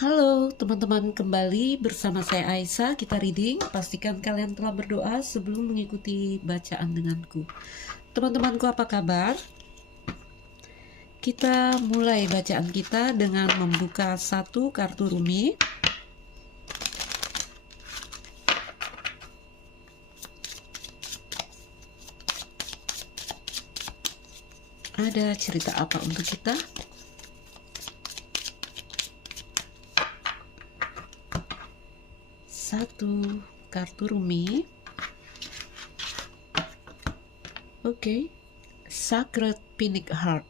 Halo teman-teman, kembali bersama saya Aisyah. Kita reading. Pastikan kalian telah berdoa sebelum mengikuti bacaan denganku. Teman-temanku, apa kabar? Kita mulai bacaan kita dengan membuka satu kartu Rumi. Ada cerita apa untuk kita? Satu kartu Rumi. Oke. Sacred Phoenix Heart.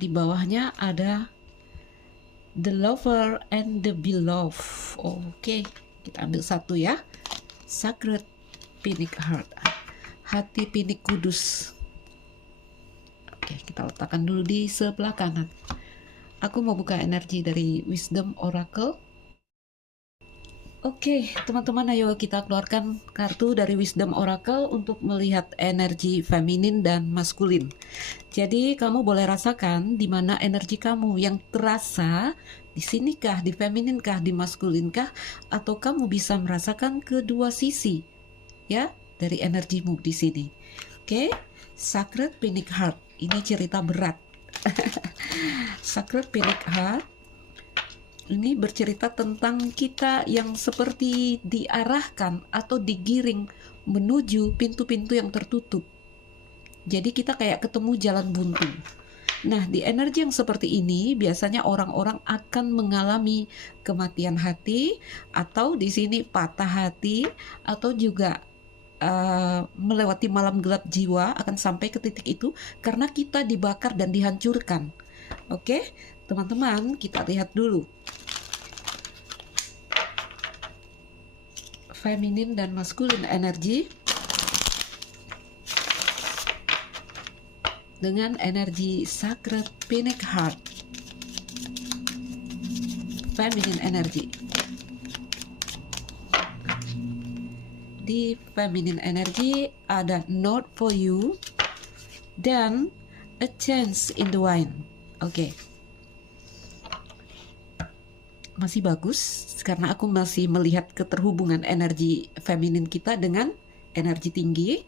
Di bawahnya ada The Lover and the Beloved. Oke, kita ambil satu ya. Sacred Phoenix Heart. Hati Pinik Kudus. Oke, kita letakkan dulu di sebelah kanan. Aku mau buka energi dari Wisdom Oracle. Oke, teman-teman, ayo kita keluarkan kartu dari Wisdom Oracle untuk melihat energi feminin dan maskulin. Jadi kamu boleh rasakan di mana energi kamu yang terasa, di sini kah, di feminin kah, di maskulin kah, atau kamu bisa merasakan kedua sisi ya dari energimu di sini. Oke, Sacred Phoenix Heart. Ini cerita berat. Sacred Phoenix Heart ini bercerita tentang kita yang seperti diarahkan atau digiring menuju pintu-pintu yang tertutup. Jadi kita kayak ketemu jalan buntu. Nah, di energi yang seperti ini biasanya orang-orang akan mengalami kematian hati, atau di sini patah hati, atau juga melewati malam gelap jiwa, akan sampai ke titik itu karena kita dibakar dan dihancurkan. Oke, teman-teman, kita lihat dulu feminin dan maskulin energi dengan energi Sacred Phoenix Heart. Feminin energi. Di feminin energi ada Not for You dan A Chance in the Wind. Oke. Masih bagus karena aku masih melihat keterhubungan energi feminin kita dengan energi tinggi.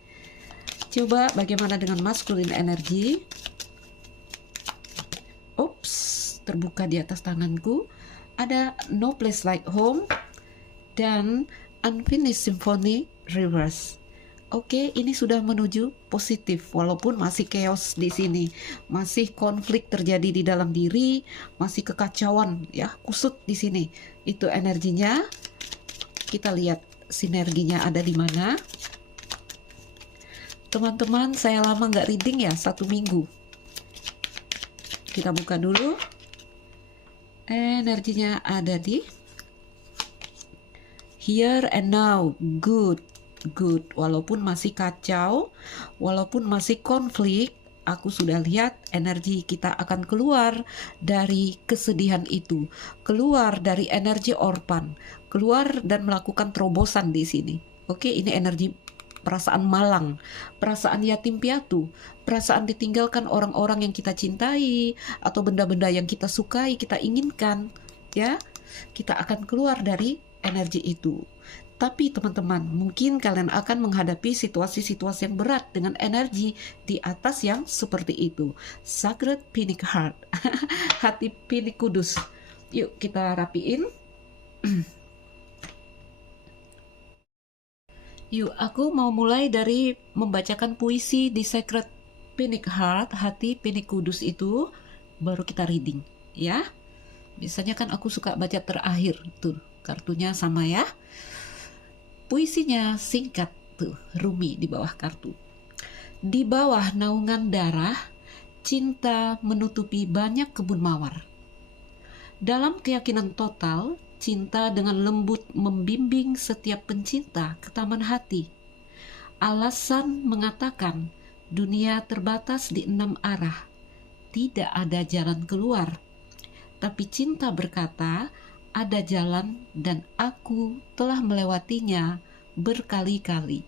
Coba bagaimana dengan maskulin energi? Oops, terbuka di atas tanganku. Ada No Place Like Home dan Unfinished Symphony Reverse. Oke, ini sudah menuju positif walaupun masih chaos di sini. Masih konflik terjadi di dalam diri, masih kekacauan ya, kusut di sini. Itu energinya. Kita lihat sinerginya ada di mana. Teman-teman, saya lama nggak reading ya, 1 minggu. Kita buka dulu. Energinya ada di Here and Now. Good. Walaupun masih kacau, walaupun masih konflik, aku sudah lihat energi kita akan keluar dari kesedihan itu, keluar dari energi orpan, keluar dan melakukan terobosan di sini. Oke, ini energi perasaan malang, perasaan yatim piatu, perasaan ditinggalkan orang-orang yang kita cintai atau benda-benda yang kita sukai, kita inginkan, ya. Kita akan keluar dari energi itu. Tapi teman-teman, mungkin kalian akan menghadapi situasi-situasi yang berat dengan energi di atas yang seperti itu. Sacred Phoenix Heart. Hati Pinik Kudus. Yuk kita rapiin. Yuk, aku mau mulai dari membacakan puisi di Sacred Phoenix Heart, Hati Pinik Kudus itu. Baru kita reading, ya. Biasanya kan aku suka baca terakhir. Tuh, kartunya sama ya. Puisinya singkat tuh, Rumi di bawah kartu. Di bawah naungan darah, cinta menutupi banyak kebun mawar. Dalam keyakinan total, cinta dengan lembut membimbing setiap pencinta ke taman hati. Alasan mengatakan dunia terbatas di 6 arah. Tidak ada jalan keluar. Tapi cinta berkata, ada jalan dan aku telah melewatinya berkali-kali.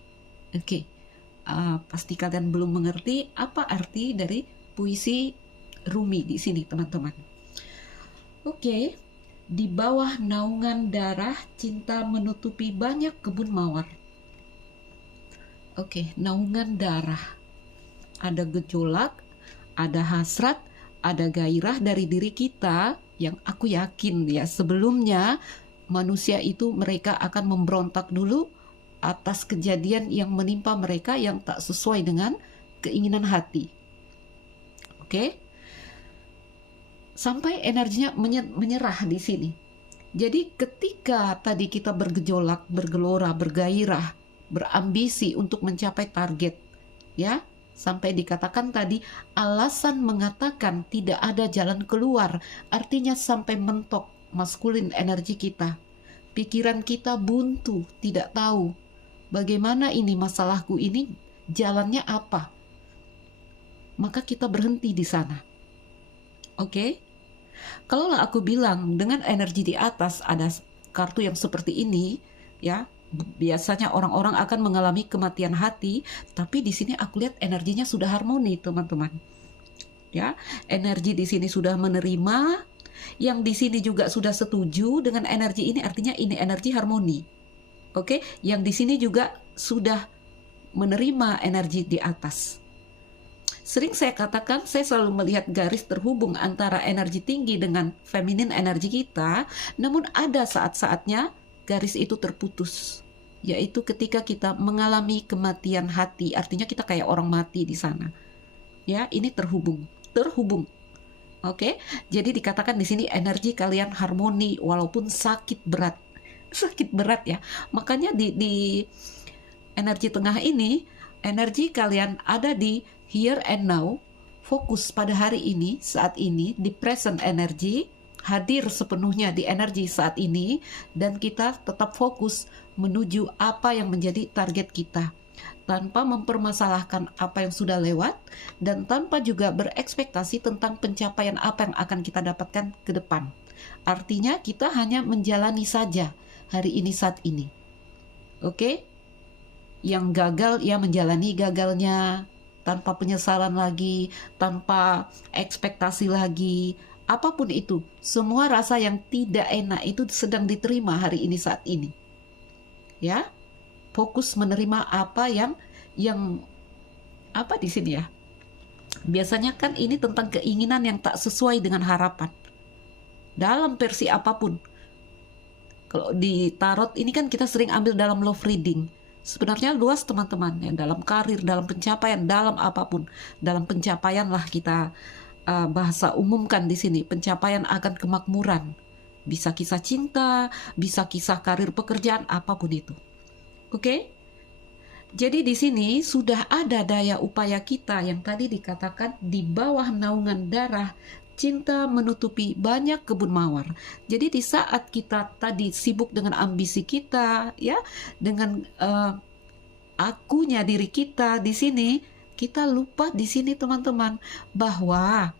Oke, pasti kalian belum mengerti apa arti dari puisi Rumi di sini, teman-teman. Oke, di bawah naungan darah, cinta menutupi banyak kebun mawar. Oke, naungan darah. Ada gejolak, ada hasrat, ada gairah dari diri kita yang aku yakin ya sebelumnya manusia itu mereka akan memberontak dulu atas kejadian yang menimpa mereka yang tak sesuai dengan keinginan hati. Oke? Sampai energinya menyerah di sini. Jadi ketika tadi kita bergejolak, bergelora, bergairah, berambisi untuk mencapai target, ya, sampai dikatakan tadi alasan mengatakan tidak ada jalan keluar, artinya sampai mentok maskulin energi kita. Pikiran kita buntu, tidak tahu bagaimana ini masalahku ini jalannya apa. Maka kita berhenti di sana. Oke? Kalaulah aku bilang dengan energi di atas ada kartu yang seperti ini, ya, biasanya orang-orang akan mengalami kematian hati, tapi di sini aku lihat energinya sudah harmoni, teman-teman. Ya, energi di sini sudah menerima, yang di sini juga sudah setuju dengan energi ini, artinya ini energi harmoni. Oke, yang di sini juga sudah menerima energi di atas. Sering saya katakan, saya selalu melihat garis terhubung antara energi tinggi dengan feminin energi kita, namun ada saat-saatnya garis itu terputus, yaitu ketika kita mengalami kematian hati, artinya kita kayak orang mati di sana. Ya, ini terhubung. Oke, jadi dikatakan di sini energi kalian harmoni walaupun sakit berat. Sakit berat ya. Makanya di energi tengah ini, energi kalian ada di here and now, fokus pada hari ini, saat ini, di present energy, hadir sepenuhnya di energi saat ini, dan kita tetap fokus menuju apa yang menjadi target kita, tanpa mempermasalahkan apa yang sudah lewat, dan tanpa juga berekspektasi tentang pencapaian apa yang akan kita dapatkan ke depan. Artinya kita hanya menjalani saja hari ini saat ini. Oke? Yang gagal ya menjalani gagalnya, tanpa penyesalan lagi, tanpa ekspektasi lagi, apapun itu, semua rasa yang tidak enak itu sedang diterima hari ini saat ini. Ya, fokus menerima apa yang apa di sini ya? Biasanya kan ini tentang keinginan yang tak sesuai dengan harapan. Dalam versi apapun. Kalau di tarot ini kan kita sering ambil dalam love reading. Sebenarnya luas teman-teman, ya, dalam karir, dalam pencapaian, dalam apapun, dalam pencapaian lah kita bahasa umumkan di sini, pencapaian akan kemakmuran, bisa kisah cinta, bisa kisah karir pekerjaan, apapun itu. Oke? Jadi di sini sudah ada daya upaya kita yang tadi dikatakan di bawah naungan darah. Cinta menutupi banyak kebun mawar. Jadi di saat kita tadi sibuk dengan ambisi kita, ya, dengan akunya diri kita di sini, kita lupa di sini teman-teman bahwa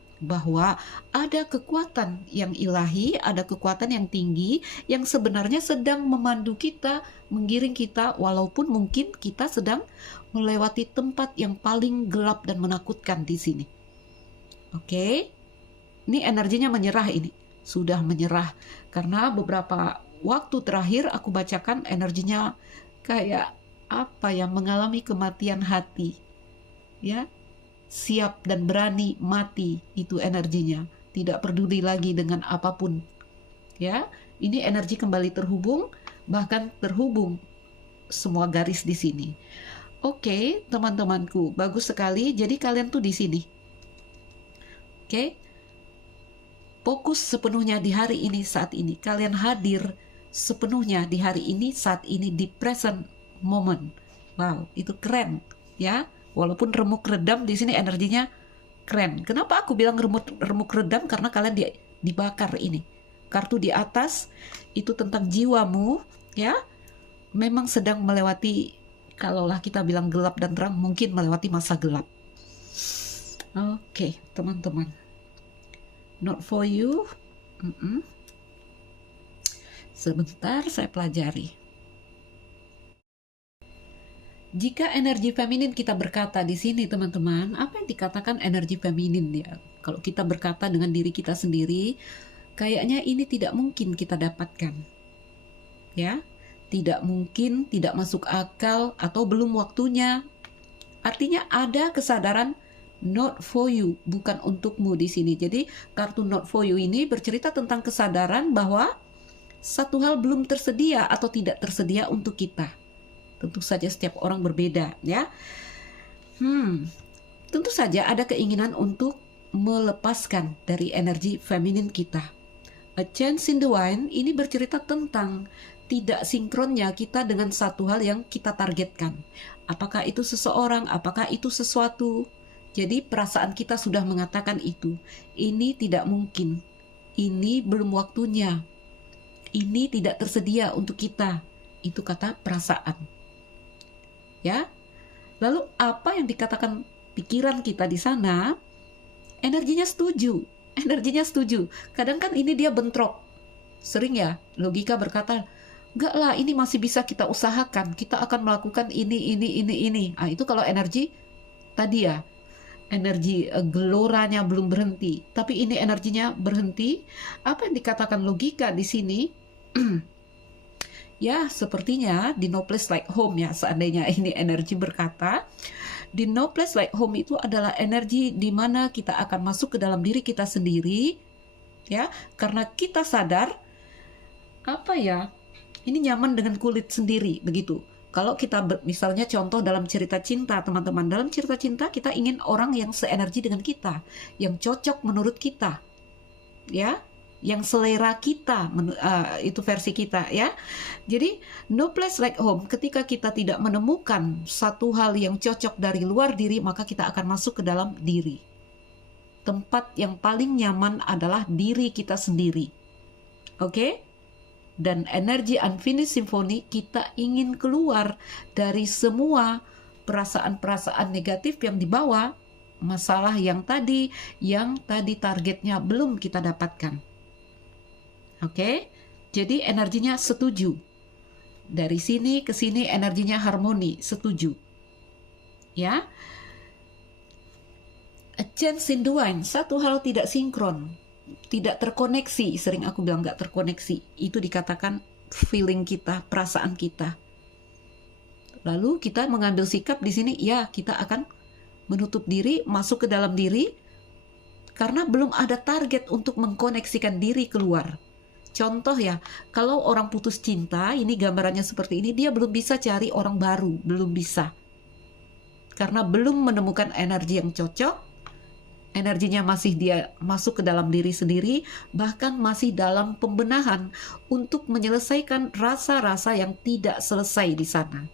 ada kekuatan yang ilahi, ada kekuatan yang tinggi yang sebenarnya sedang memandu kita, menggiring kita, walaupun mungkin kita sedang melewati tempat yang paling gelap dan menakutkan di sini. Oke? Ini energinya menyerah ini. Sudah menyerah. Karena beberapa waktu terakhir aku bacakan energinya kayak apa ya, mengalami kematian hati. Ya. Siap dan berani mati itu energinya. Tidak peduli lagi dengan apapun. Ya. Ini energi kembali terhubung, bahkan terhubung semua garis di sini. Oke, teman-temanku, bagus sekali. Jadi kalian tuh di sini. Oke. Fokus sepenuhnya di hari ini saat ini. Kalian hadir sepenuhnya di hari ini saat ini di present moment. Wow, itu keren ya. Walaupun remuk redam di sini energinya keren. Kenapa aku bilang remuk redam? Karena kalian dibakar ini. Kartu di atas itu tentang jiwamu ya. Memang sedang melewati, kalaulah kita bilang gelap dan terang, mungkin melewati masa gelap. Oke, teman-teman. Not for you. Sebentar saya pelajari. Jika energi feminin kita berkata di sini teman-teman, apa yang dikatakan energi feminin ya? Kalau kita berkata dengan diri kita sendiri, kayaknya ini tidak mungkin kita dapatkan. Ya, tidak mungkin, tidak masuk akal, atau belum waktunya. Artinya ada kesadaran not for you, bukan untukmu di sini. Jadi kartu not for you ini bercerita tentang kesadaran bahwa satu hal belum tersedia atau tidak tersedia untuk kita. Tentu saja setiap orang berbeda, ya. Tentu saja ada keinginan untuk melepaskan dari energi feminin kita. A Chance in the Wind ini bercerita tentang tidak sinkronnya kita dengan satu hal yang kita targetkan. Apakah itu seseorang, apakah itu sesuatu. Jadi perasaan kita sudah mengatakan itu. Ini tidak mungkin. Ini belum waktunya. Ini tidak tersedia untuk kita. Itu kata perasaan. Ya. Lalu apa yang dikatakan pikiran kita di sana? Energinya setuju. Energinya setuju. Kadang kan ini dia bentrok. Sering ya, logika berkata, enggak lah, ini masih bisa kita usahakan. Kita akan melakukan ini. Ah, itu kalau energi tadi ya, energi geloranya belum berhenti. Tapi ini energinya berhenti. Apa yang dikatakan logika di sini? Ya, sepertinya di No Place Like Home ya, seandainya ini energi berkata, di No Place Like Home itu adalah energi di mana kita akan masuk ke dalam diri kita sendiri, ya, karena kita sadar, apa ya, ini nyaman dengan kulit sendiri, begitu. Kalau kita misalnya contoh dalam cerita cinta, teman-teman, dalam cerita cinta kita ingin orang yang seenergi dengan kita, yang cocok menurut kita, ya, yang selera kita, itu versi kita, ya. Jadi no place like home, ketika kita tidak menemukan satu hal yang cocok dari luar diri, maka kita akan masuk ke dalam diri. Tempat yang paling nyaman adalah diri kita sendiri. Oke? Dan energi Unfinished Symphony, kita ingin keluar dari semua perasaan-perasaan negatif yang dibawa, masalah yang tadi targetnya belum kita dapatkan. Oke, jadi energinya setuju. Dari sini ke sini energinya harmoni, setuju. Ya. A Chance in the Wind, satu hal tidak sinkron, tidak terkoneksi. Sering aku bilang nggak terkoneksi. Itu dikatakan feeling kita, perasaan kita. Lalu kita mengambil sikap di sini, ya kita akan menutup diri, masuk ke dalam diri, karena belum ada target untuk mengkoneksikan diri keluar. Contoh ya, kalau orang putus cinta, ini gambarannya seperti ini, dia belum bisa cari orang baru, belum bisa. Karena belum menemukan energi yang cocok, energinya masih dia masuk ke dalam diri sendiri, bahkan masih dalam pembenahan untuk menyelesaikan rasa-rasa yang tidak selesai di sana.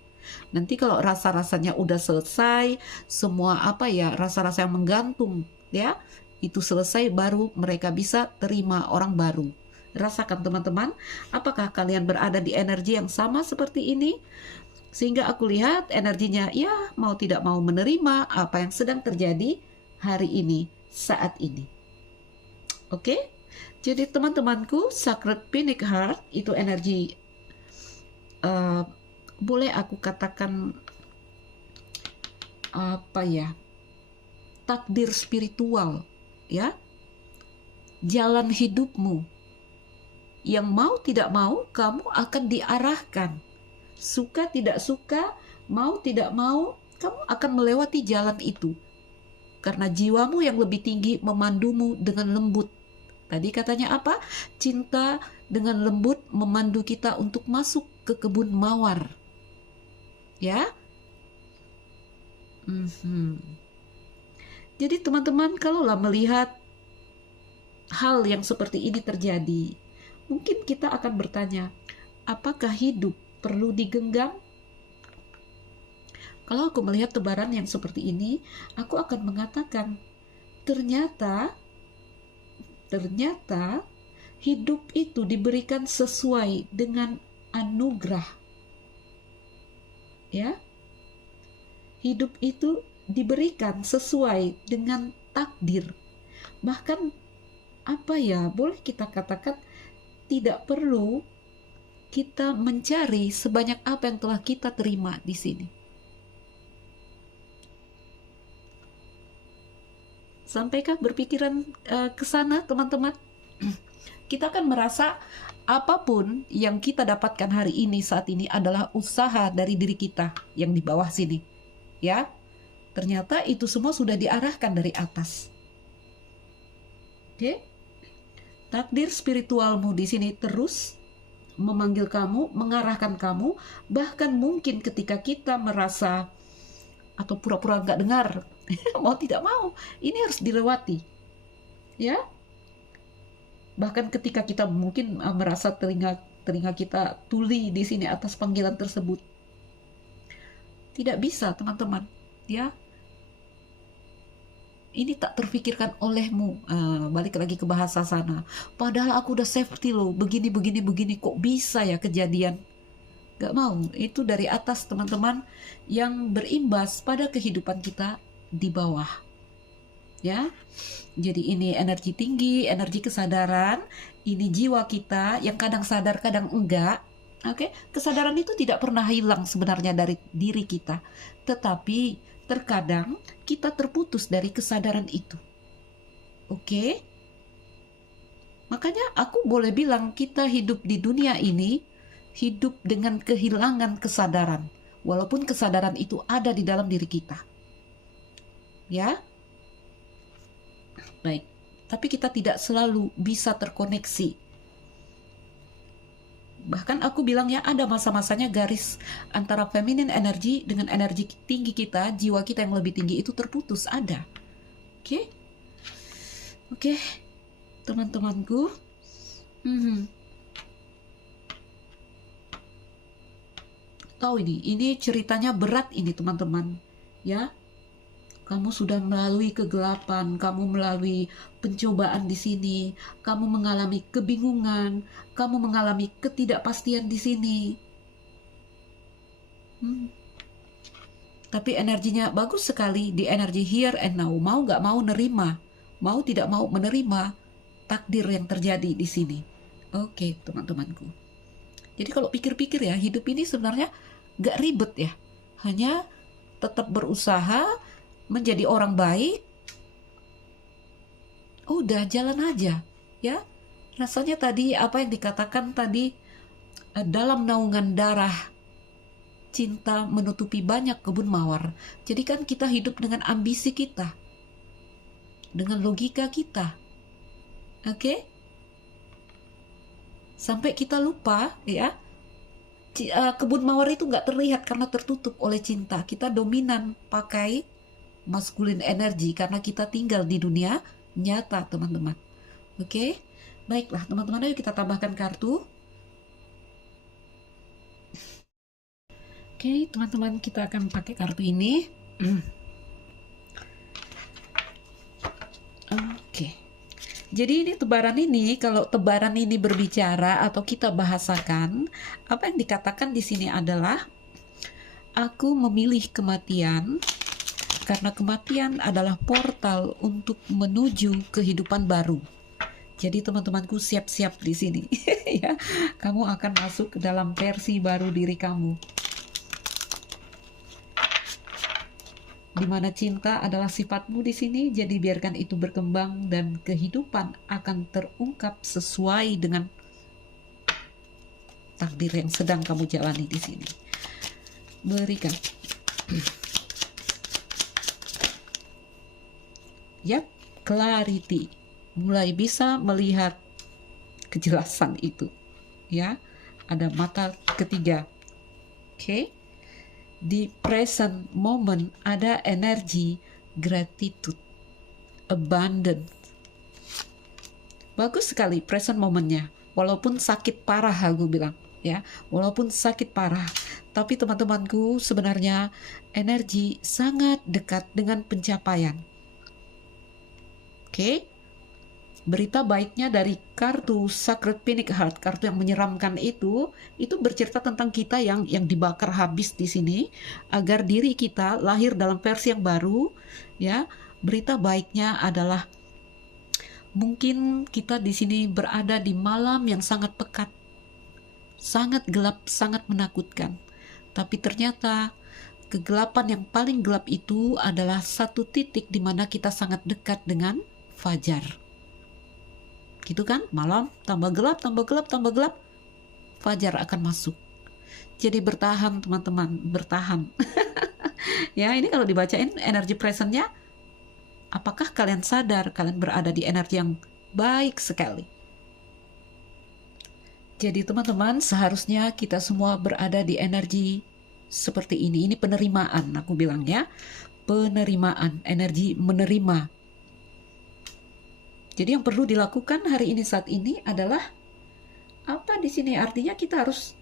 Nanti kalau rasa-rasanya udah selesai, semua rasa-rasa yang menggantung, ya, itu selesai, baru mereka bisa terima orang baru. Rasakan teman-teman, apakah kalian berada di energi yang sama seperti ini? Sehingga aku lihat energinya, ya mau tidak mau menerima apa yang sedang terjadi hari ini, saat ini. Oke? Jadi teman-temanku, Sacred Phoenix Heart itu energi, boleh aku katakan takdir spiritual, ya, jalan hidupmu. Yang mau tidak mau, kamu akan diarahkan. Suka tidak suka, mau tidak mau, kamu akan melewati jalan itu. Karena jiwamu yang lebih tinggi memandumu dengan lembut. Tadi katanya apa? Cinta dengan lembut memandu kita untuk masuk ke kebun mawar. Ya? Jadi teman-teman, kalaulah melihat hal yang seperti ini terjadi, mungkin kita akan bertanya, apakah hidup perlu digenggam? Kalau aku melihat tebaran yang seperti ini, aku akan mengatakan, ternyata hidup itu diberikan sesuai dengan anugerah. Ya. Hidup itu diberikan sesuai dengan takdir. Bahkan boleh kita katakan, tidak perlu kita mencari sebanyak apa yang telah kita terima di sini. Sampaikah berpikiran ke sana, teman-teman? kita akan merasa apapun yang kita dapatkan hari ini saat ini adalah usaha dari diri kita yang di bawah sini. Ya, ternyata itu semua sudah diarahkan dari atas. Oke? Takdir spiritualmu di sini terus memanggil kamu, mengarahkan kamu, bahkan mungkin ketika kita merasa atau pura-pura nggak dengar, mau tidak mau, ini harus dilewati. Ya, bahkan ketika kita mungkin merasa telinga kita tuli di sini atas panggilan tersebut, tidak bisa teman-teman, ya. Ini tak terfikirkan olehmu. Balik lagi ke bahasa sana. Padahal aku udah safety loh, begini kok bisa ya kejadian? Gak mau. Itu dari atas teman-teman yang berimbas pada kehidupan kita di bawah. Ya, jadi ini energi tinggi, energi kesadaran. Ini jiwa kita yang kadang sadar, kadang enggak. Oke, kesadaran itu tidak pernah hilang sebenarnya dari diri kita, tetapi terkadang kita terputus dari kesadaran itu. Oke? Makanya aku boleh bilang kita hidup di dunia ini, hidup dengan kehilangan kesadaran. Walaupun kesadaran itu ada di dalam diri kita. Ya? Baik. Tapi kita tidak selalu bisa terkoneksi. Bahkan aku bilangnya ada masa-masanya garis antara feminine energy dengan energi tinggi kita, jiwa kita yang lebih tinggi itu terputus, ada. Oke? Oke, teman-temanku. Tahu ini ceritanya berat ini teman-teman. Ya, kamu sudah melalui kegelapan, kamu melalui pencobaan di sini, kamu mengalami kebingungan, kamu mengalami ketidakpastian di sini. Tapi energinya bagus sekali di energi here and now. Mau gak mau nerima, mau tidak mau menerima takdir yang terjadi di sini. Oke, teman-temanku. Jadi kalau pikir-pikir ya, hidup ini sebenarnya gak ribet ya. Hanya tetap berusaha menjadi orang baik, udah jalan aja ya. Rasanya tadi apa yang dikatakan tadi, dalam naungan darah cinta menutupi banyak kebun mawar. Jadi kan kita hidup dengan ambisi kita, dengan logika kita. Oke? Sampai kita lupa ya, kebun mawar itu nggak terlihat karena tertutup oleh cinta. Kita dominan pakai masculine energy karena kita tinggal di dunia nyata, teman-teman. Oke? Baiklah, teman-teman, ayo kita tambahkan kartu. Oke, teman-teman, kita akan pakai kartu ini. Oke. Jadi ini tebaran ini, kalau tebaran ini berbicara atau kita bahasakan, apa yang dikatakan di sini adalah aku memilih kematian karena kematian adalah portal untuk menuju kehidupan baru. Jadi teman-temanku siap-siap di sini ya. Kamu akan masuk ke dalam versi baru diri kamu. Di mana cinta adalah sifatmu di sini, jadi biarkan itu berkembang dan kehidupan akan terungkap sesuai dengan takdir yang sedang kamu jalani di sini. Berikan. Yap, clarity. Mulai bisa melihat kejelasan itu. Ya, ada mata ketiga. Oke. Di present moment ada energi gratitude, abundance. Bagus sekali present momennya. Walaupun sakit parah aku bilang, ya. Walaupun sakit parah, tapi teman-temanku sebenarnya energi sangat dekat dengan pencapaian. Oke. Berita baiknya dari kartu Sacred Phoenix Heart, kartu yang menyeramkan itu bercerita tentang kita yang dibakar habis di sini, agar diri kita lahir dalam versi yang baru, ya. Berita baiknya adalah mungkin kita di sini berada di malam yang sangat pekat, sangat gelap, sangat menakutkan. Tapi ternyata kegelapan yang paling gelap itu adalah satu titik di mana kita sangat dekat dengan fajar. gitu kan? Malam tambah gelap, tambah gelap, tambah gelap, fajar akan masuk. Jadi bertahan teman-teman, bertahan. Ya, ini kalau dibacain energi presentnya, apakah kalian sadar kalian berada di energi yang baik sekali? Jadi teman-teman, seharusnya kita semua berada di energi seperti ini. Ini penerimaan, aku bilang ya. Penerimaan, energi menerima. Jadi yang perlu dilakukan hari ini saat ini adalah apa di sini? Artinya kita harus,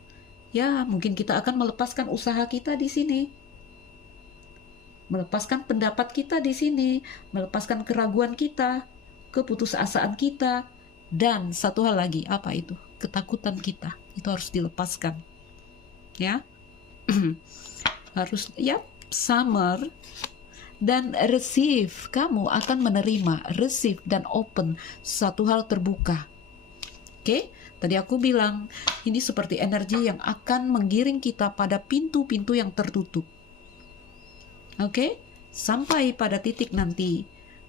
ya mungkin kita akan melepaskan usaha kita di sini. Melepaskan pendapat kita di sini, melepaskan keraguan kita, keputusasaan kita, dan satu hal lagi, apa itu? Ketakutan kita. Itu harus dilepaskan. Ya. Harus, ya, summer dan receive. Kamu akan menerima, receive dan open, satu hal terbuka. Oke? Tadi aku bilang, ini seperti energi yang akan menggiring kita pada pintu-pintu yang tertutup. Oke? Sampai pada titik nanti,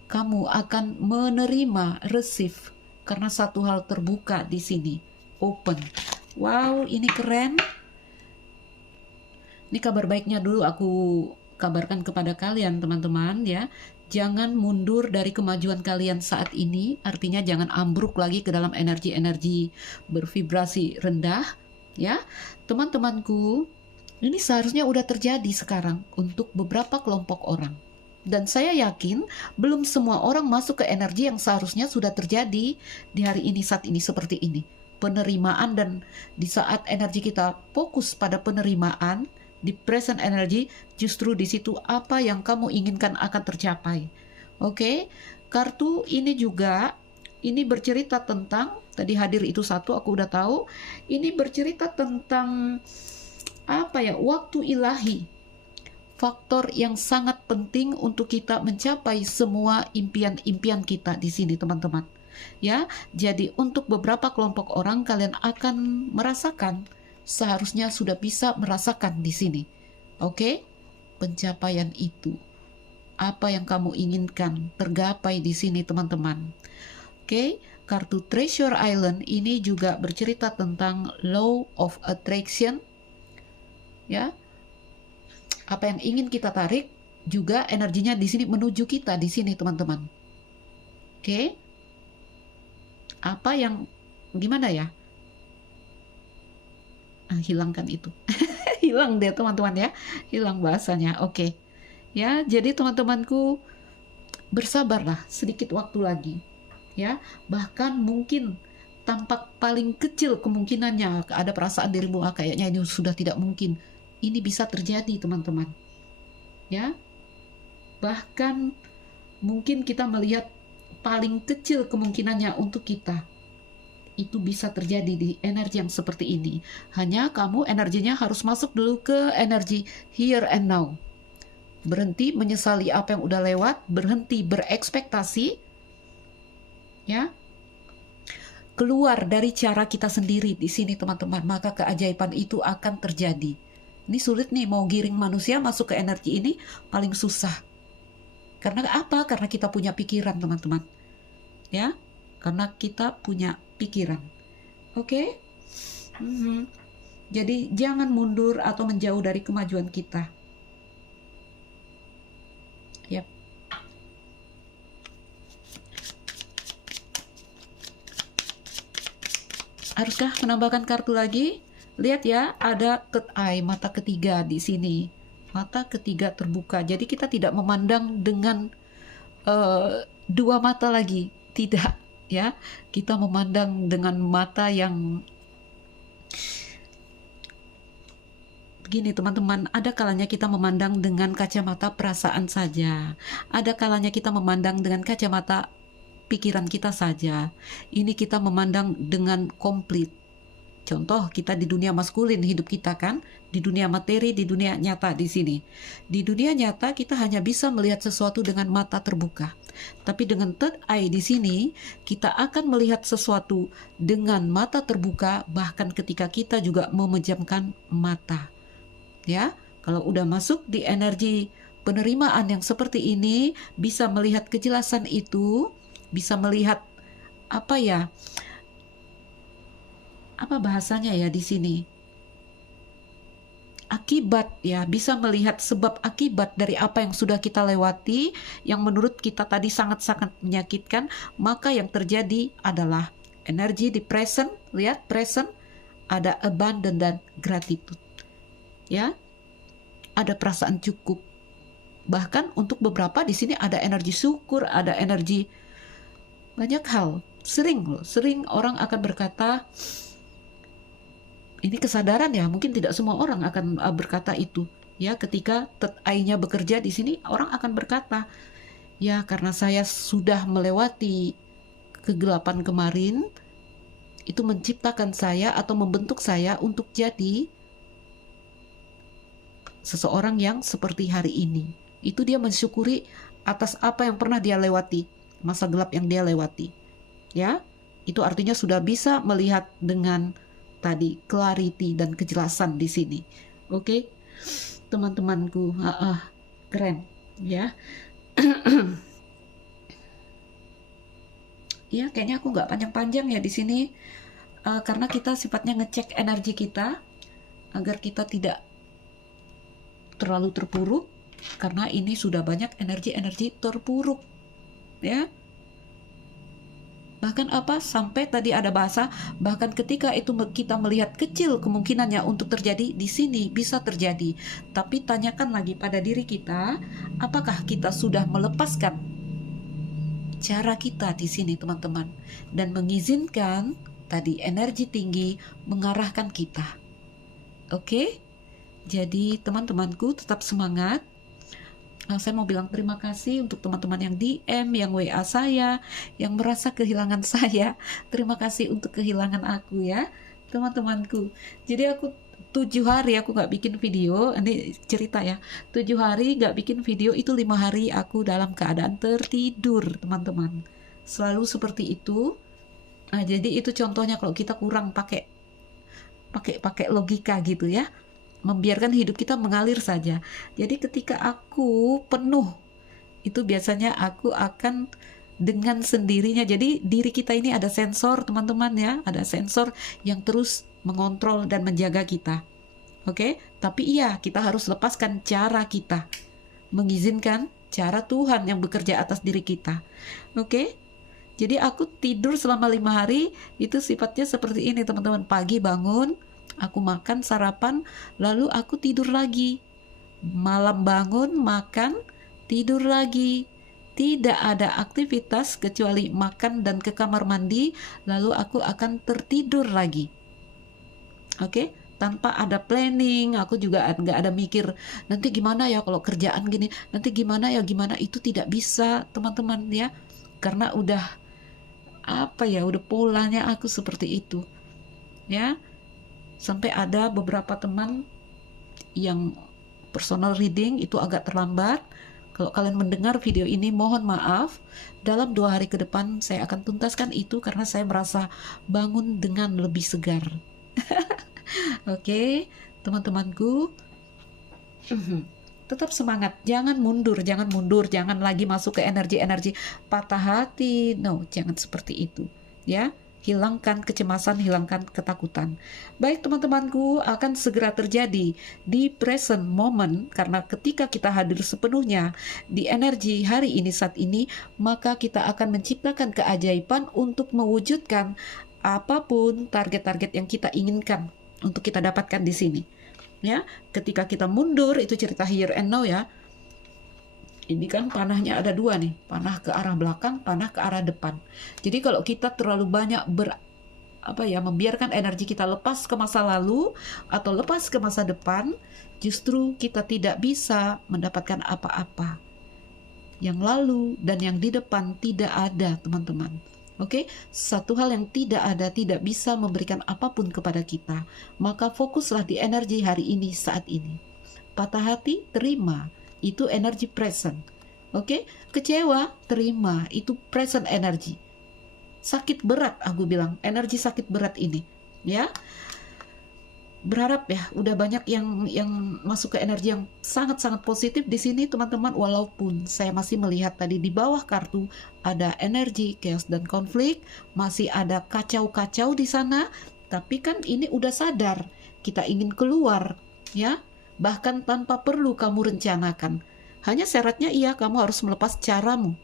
kamu akan menerima, receive, karena satu hal terbuka di sini, open. Wow, ini keren. Ini kabar baiknya dulu aku kabarkan kepada kalian teman-teman ya. Jangan mundur dari kemajuan kalian saat ini, artinya jangan ambruk lagi ke dalam energi-energi bervibrasi rendah ya. Teman-temanku, ini seharusnya udah terjadi sekarang untuk beberapa kelompok orang. Dan saya yakin belum semua orang masuk ke energi yang seharusnya sudah terjadi di hari ini saat ini seperti ini. Penerimaan, dan di saat energi kita fokus pada penerimaan, di present energy, justru di situ apa yang kamu inginkan akan tercapai. Oke, kartu ini juga, ini bercerita tentang, tadi hadir itu satu, aku udah tahu. Ini bercerita tentang apa ya, waktu ilahi. Faktor yang sangat penting untuk kita mencapai semua impian-impian kita di sini teman-teman. Ya, jadi untuk beberapa kelompok orang kalian akan merasakan, seharusnya sudah bisa merasakan di sini. Oke? Pencapaian itu. Apa yang kamu inginkan tergapai di sini, teman-teman. Oke? Kartu Treasure Island ini juga bercerita tentang Law of Attraction. Ya. Apa yang ingin kita tarik juga energinya di sini menuju kita di sini, teman-teman. Oke? Apa yang gimana ya? Hilangkan itu. Hilang deh teman-teman ya, hilang bahasanya. Oke. Ya, jadi teman-temanku, bersabarlah sedikit waktu lagi ya. Bahkan mungkin tampak paling kecil kemungkinannya ada perasaan dirimu kayaknya ini sudah tidak mungkin. Ini bisa terjadi teman-teman ya. Bahkan mungkin kita melihat paling kecil kemungkinannya untuk kita, itu bisa terjadi di energi yang seperti ini. Hanya kamu energinya harus masuk dulu ke energi here and now. Berhenti menyesali apa yang udah lewat, berhenti berekspektasi, ya. Keluar dari cara kita sendiri di sini teman-teman, maka keajaiban itu akan terjadi. Ini sulit nih, mau giring manusia masuk ke energi ini paling susah. Karena apa? Karena kita punya pikiran teman-teman. Ya, karena kita punya pikiran. Oke? Jadi jangan mundur atau menjauh dari kemajuan kita. Yap. Haruskah menambahkan kartu lagi? Lihat ya, ada third eye, mata ketiga di sini. Mata ketiga terbuka. Jadi kita tidak memandang dengan dua mata lagi. Tidak, ya. Kita memandang dengan mata yang begini teman-teman. Ada kalanya kita memandang dengan kacamata perasaan saja. Ada kalanya kita memandang dengan kacamata pikiran kita saja. Ini kita memandang dengan komplit. Contoh, kita di dunia maskulin hidup kita kan, di dunia materi, di dunia nyata di sini. Di dunia nyata kita hanya bisa melihat sesuatu dengan mata terbuka. Tapi dengan third eye di sini, kita akan melihat sesuatu dengan mata terbuka, bahkan ketika kita juga memejamkan mata. Ya, kalau udah masuk di energi penerimaan yang seperti ini, bisa melihat kejelasan itu, bisa melihat apa ya? Apa bahasanya ya di sini? Akibat ya, bisa melihat sebab akibat dari apa yang sudah kita lewati, yang menurut kita tadi sangat-sangat menyakitkan, maka yang terjadi adalah energi di present, lihat present, ada abundant dan gratitude. Ya, ada perasaan cukup. Bahkan untuk beberapa di sini ada energi syukur, ada energi banyak hal. Sering orang akan berkata, ini kesadaran ya, mungkin tidak semua orang akan berkata itu. Ya, ketika AI-nya bekerja di sini, orang akan berkata, ya karena saya sudah melewati kegelapan kemarin, itu menciptakan saya atau membentuk saya untuk jadi seseorang yang seperti hari ini. Itu dia mensyukuri atas apa yang pernah dia lewati, masa gelap yang dia lewati. Ya, itu artinya sudah bisa melihat dengan tadi clarity dan kejelasan di sini. Oke, teman-temanku, keren ya. Ya, kayaknya aku nggak panjang-panjang ya di sini, karena kita sifatnya ngecek energi kita agar kita tidak terlalu terpuruk, karena ini sudah banyak energi-energi terpuruk ya. Bahkan sampai tadi ada bahasa, bahkan ketika itu kita melihat kecil kemungkinannya untuk terjadi, di sini bisa terjadi. Tapi tanyakan lagi pada diri kita, apakah kita sudah melepaskan cara kita di sini, teman-teman, dan mengizinkan tadi energi tinggi mengarahkan kita. Oke? Jadi teman-temanku tetap semangat. Saya mau bilang terima kasih untuk teman-teman yang DM, yang WA saya, yang merasa kehilangan saya. Terima kasih untuk kehilangan aku ya, teman-temanku. Jadi aku 7 hari aku gak bikin video, ini cerita ya, 7 hari gak bikin video, itu 5 hari aku dalam keadaan tertidur, teman-teman. Selalu seperti itu. Nah, jadi itu contohnya kalau kita kurang pakai logika gitu ya, membiarkan hidup kita mengalir saja. Jadi ketika aku penuh, itu biasanya aku akan dengan sendirinya. Jadi diri kita ini ada sensor, teman-teman ya, ada sensor yang terus mengontrol dan menjaga kita. Oke, tapi iya, kita harus lepaskan cara kita, mengizinkan cara Tuhan yang bekerja atas diri kita. Oke, jadi aku tidur selama 5 hari, itu sifatnya seperti ini, teman-teman. Pagi bangun, aku makan sarapan, lalu aku tidur lagi. Malam bangun, makan, tidur lagi. Tidak ada aktivitas kecuali makan dan ke kamar mandi, lalu aku akan tertidur lagi. Oke, tanpa ada planning, aku juga nggak ada mikir nanti gimana ya kalau kerjaan gini, nanti gimana ya gimana, itu tidak bisa, teman-teman ya, karena udah udah polanya aku seperti itu ya. Sampai ada beberapa teman yang personal reading itu agak terlambat. Kalau kalian mendengar video ini, mohon maaf. Dalam 2 hari ke depan saya akan tuntaskan itu, karena saya merasa bangun dengan lebih segar. Oke, teman-temanku, tetap semangat, jangan mundur, jangan lagi masuk ke energi-energi patah hati. No, jangan seperti itu ya. Hilangkan kecemasan, hilangkan ketakutan. Baik teman-temanku, akan segera terjadi di present moment, karena ketika kita hadir sepenuhnya di energi hari ini, saat ini, maka kita akan menciptakan keajaiban untuk mewujudkan apapun target-target yang kita inginkan untuk kita dapatkan di sini. Ya, ketika kita mundur, itu cerita here and now ya. Ini kan panahnya ada 2 nih, panah ke arah belakang, panah ke arah depan. Jadi kalau kita terlalu banyak membiarkan energi kita lepas ke masa lalu atau lepas ke masa depan, justru kita tidak bisa mendapatkan apa-apa. Yang lalu dan yang di depan tidak ada, teman-teman. Oke, satu hal yang tidak ada tidak bisa memberikan apapun kepada kita. Maka fokuslah di energi hari ini, saat ini. Patah hati, terima. Itu energi present. Oke, kecewa, terima. Itu present energi. Sakit berat, aku bilang, energi sakit berat ini. Ya, berharap ya udah banyak yang masuk ke energi yang sangat-sangat positif di sini teman-teman, walaupun saya masih melihat tadi di bawah kartu ada energi chaos dan konflik, masih ada kacau-kacau di sana, tapi kan ini udah sadar kita ingin keluar ya, bahkan tanpa perlu kamu rencanakan. Hanya syaratnya iya kamu harus melepas caramu.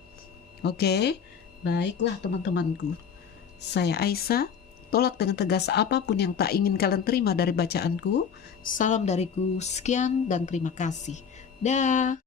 Oke, baiklah teman-temanku. Saya Aisyah, tolak dengan tegas apapun yang tak ingin kalian terima dari bacaanku. Salam dariku, sekian dan terima kasih. Dah.